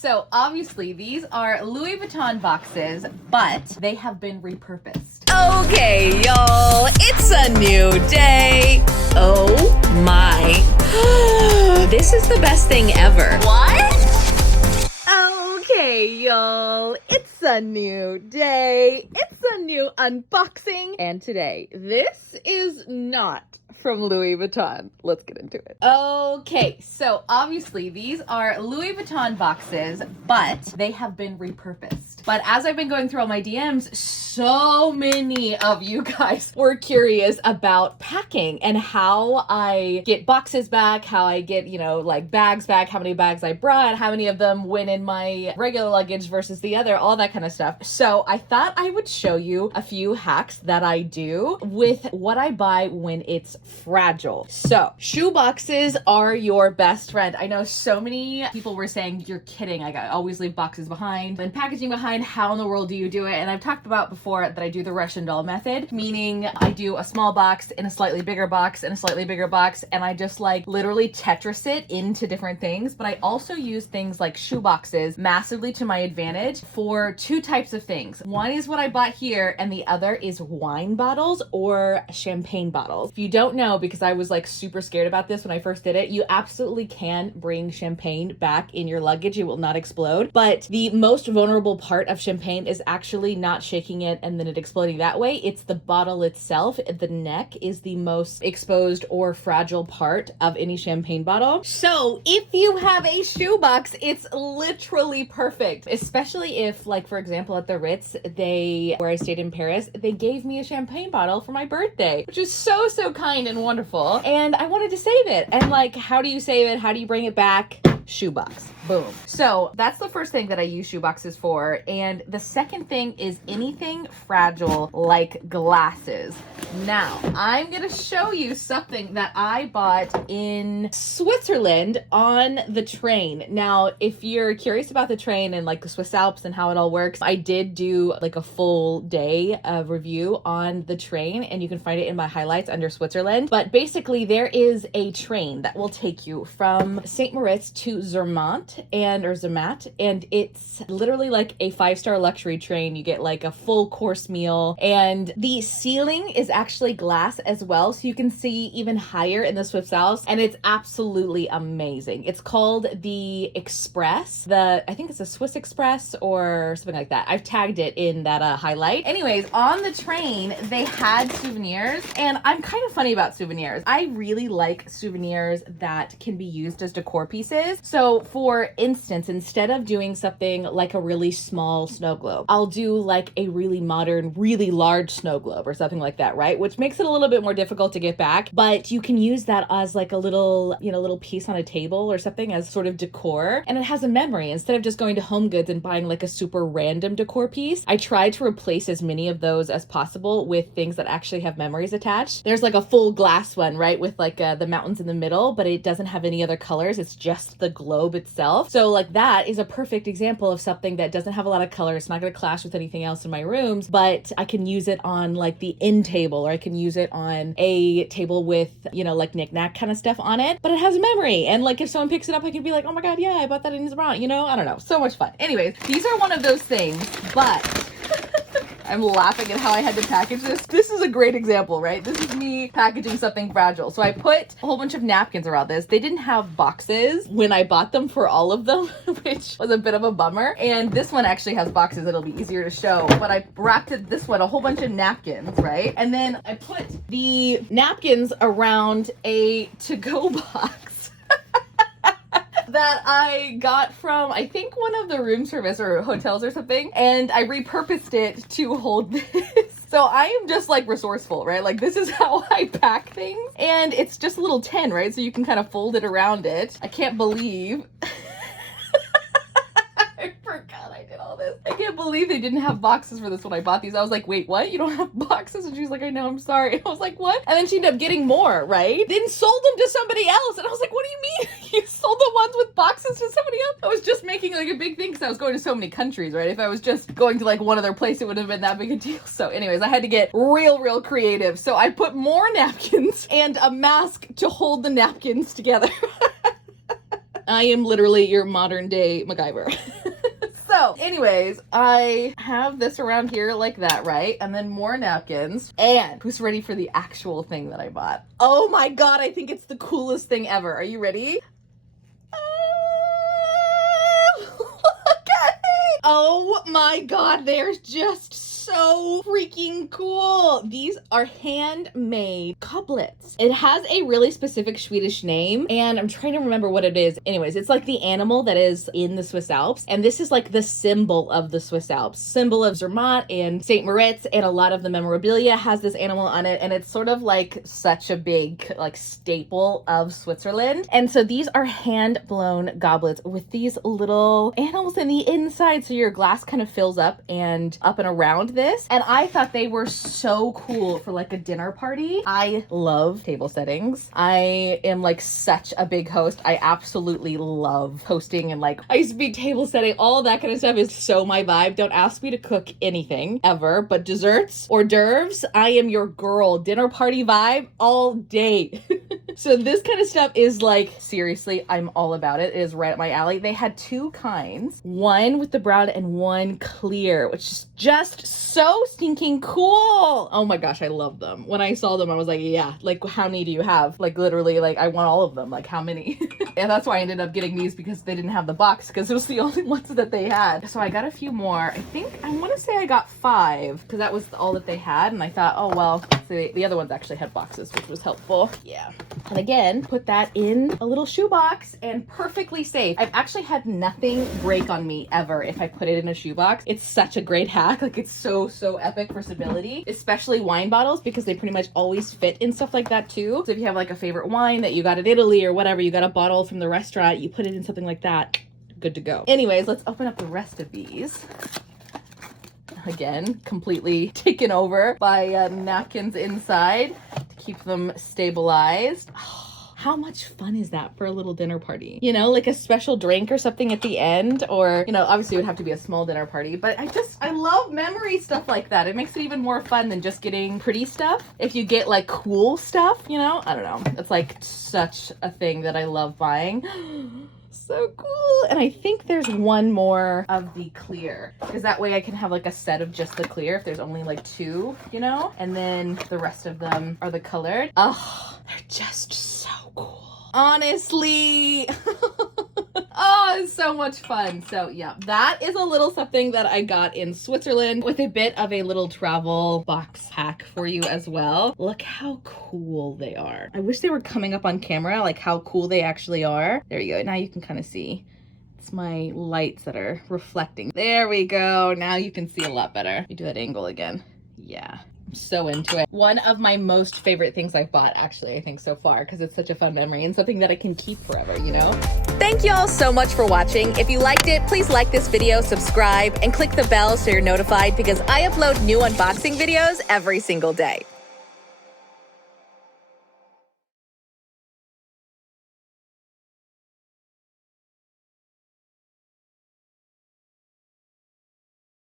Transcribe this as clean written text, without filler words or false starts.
so obviously these are Louis Vuitton boxes, but they have been repurposed. Okay, y'all, it's a new day. Oh my. This is the best thing ever. What? Okay, y'all, it's a new day. It's a new unboxing. And today, this is not from Louis Vuitton. Let's get into it. Okay, so obviously these are Louis Vuitton boxes, but they have been repurposed. But as I've been going through all my DMs, so many of you guys were curious about packing and how I get boxes back, how I get, like bags back, how many bags I brought, how many of them went in my regular luggage versus the other, all that kind of stuff. So I thought I would show you a few hacks that I do with what I buy when it's fragile. So shoe boxes are your best friend. I know so many people were saying, you're kidding. I always leave boxes behind and packaging behind. How in the world do you do it? And I've talked about before that I do the Russian doll method, meaning I do a small box in a slightly bigger box and a slightly bigger box. And I just like literally Tetris it into different things. But I also use things like shoe boxes massively to my advantage for two types of things. One is what I bought here and the other is wine bottles or champagne bottles. If you don't know, because I was like super scared about this when I first did it, you absolutely can bring champagne back in your luggage. It will not explode. But the most vulnerable part of champagne is actually not shaking it and then it exploding that way. It's the bottle itself. The neck is the most exposed or fragile part of any champagne bottle. So if you have a shoebox, it's literally perfect, especially if, like, for example, at the Ritz, where I stayed in Paris, they gave me a champagne bottle for my birthday, which is so kind and wonderful. And I wanted to save it. And like, how do you save it? How do you bring it back? Shoebox. Boom. So that's the first thing that I use shoeboxes for. And the second thing is anything fragile like glasses. Now, I'm going to show you something that I bought in Switzerland on the train. Now, if you're curious about the train and like the Swiss Alps and how it all works, I did do like a full day of review on the train and you can find it in my highlights under Switzerland. But basically there is a train that will take you from St. Moritz to Zermatt, and it's literally like a 5-star luxury train. You get like a full course meal, and the ceiling is actually glass as well, so you can see even higher in the Swiss Alps, and it's absolutely amazing. It's called the Express. I think it's a Swiss Express or something like that. I've tagged it in that highlight. Anyways, on the train, they had souvenirs, and I'm kind of funny about souvenirs. I really like souvenirs that can be used as decor pieces. So for instance, instead of doing something like a really small snow globe, I'll do like a really modern, really large snow globe or something like that, right? Which makes it a little bit more difficult to get back, but you can use that as like a little piece on a table or something as sort of decor. And it has a memory. Instead of just going to Home Goods and buying like a super random decor piece, I try to replace as many of those as possible with things that actually have memories attached. There's like a full glass one, right? With like the mountains in the middle, but it doesn't have any other colors. It's just the globe itself. So like that is a perfect example of something that doesn't have a lot of color. It's not going to clash with anything else in my rooms, but I can use it on like the end table, or I can use it on a table with, like knick-knack kind of stuff on it, but it has a memory. And like if someone picks it up, I can be like, oh my God, yeah, I bought that in Zermatt, I don't know. So much fun. Anyways, these are one of those things, but I'm laughing at how I had to package this. This is a great example, right? This is me packaging something fragile. So I put a whole bunch of napkins around this. They didn't have boxes when I bought them for all of them, which was a bit of a bummer. And this one actually has boxes. It'll be easier to show. But I wrapped this one, a whole bunch of napkins, right? And then I put the napkins around a to-go box that I got from, I think, one of the room service or hotels or something, and I repurposed it to hold this. So I am just like resourceful, right? Like this is how I pack things, and it's just a little tin, right? So you can kind of fold it around it. I can't believe I forgot I did all this. I can't believe they didn't have boxes for this when I bought these. I was like, wait, what? You don't have boxes? And she's like, I know, I'm sorry. And I was like, what? And then she ended up getting more, right? Then sold them to somebody else. And I was like, what do you mean? You sold the ones with boxes to somebody else? I was just making like a big thing because I was going to so many countries, right? If I was just going to like one other place, it wouldn't have been that big a deal. So anyways, I had to get real creative. So I put more napkins and a mask to hold the napkins together. I am literally your modern day MacGyver. So anyways, I have this around here like that, right? And then more napkins. And who's ready for the actual thing that I bought? Oh my God, I think it's the coolest thing ever. Are you ready? Look at it! Oh my God, they're just so freaking cool. These are handmade goblets. It has a really specific Swedish name, and I'm trying to remember what it is. Anyways, it's like the animal that is in the Swiss Alps, and this is like the symbol of the Swiss Alps, symbol of Zermatt and St. Moritz, and a lot of the memorabilia has this animal on it, and it's sort of like such a big like staple of Switzerland. And so these are hand blown goblets with these little animals in the inside, so your glass kind of fills up and around this. And I thought they were so cool for like a dinner party. I love table settings. I am like such a big host. I absolutely love hosting, and like I used to be table setting, all that kind of stuff is so my vibe. Don't ask me to cook anything ever, but desserts, hors d'oeuvres, I am your girl. Dinner party vibe all day. So this kind of stuff is like, seriously, I'm all about it. It is right up my alley. They had two kinds, one with the brown and one clear, which is just so stinking cool. Oh my gosh, I love them. When I saw them, I was like, yeah, like how many do you have? Like literally, like I want all of them. Like how many? And that's why I ended up getting these, because they didn't have the box, because it was the only ones that they had. So I got a few more. I want to say I got 5, because that was all that they had. And I thought, oh, well, the other ones actually had boxes, which was helpful. Yeah. And again, put that in a little shoebox, and perfectly safe. I've actually had nothing break on me ever if I put it in a shoebox. It's such a great hack. Like it's so epic for stability, especially wine bottles, because they pretty much always fit in stuff like that too. So if you have like a favorite wine that you got in Italy or whatever, you got a bottle from the restaurant, you put it in something like that, good to go. Anyways, let's open up the rest of these. Again, completely taken over by napkins inside to keep them stabilized. How much fun is that for a little dinner party? You know, like a special drink or something at the end, or, you know, obviously it would have to be a small dinner party, but I love memory stuff like that. It makes it even more fun than just getting pretty stuff. If you get like cool stuff, you know, I don't know. It's like such a thing that I love buying. So cool. And I think there's one more of the clear, because that way I can have like a set of just the clear if there's only like 2, you know, and then the rest of them are the colored. Oh, they're just so cool. Honestly. Oh, it's so much fun. So yeah, that is a little something that I got in Switzerland, with a bit of a little travel box hack for you as well. Look how cool they are. I wish they were coming up on camera, like how cool they actually are. There you go. Now you can kind of see. It's my lights that are reflecting. There we go. Now you can see a lot better. Let me do that angle again. Yeah. I'm so into it. One of my most favorite things I've bought, actually, I think so far, because it's such a fun memory and something that I can keep forever, you know? Thank y'all so much for watching. If you liked it, please like this video, subscribe, and click the bell so you're notified, because I upload new unboxing videos every single day.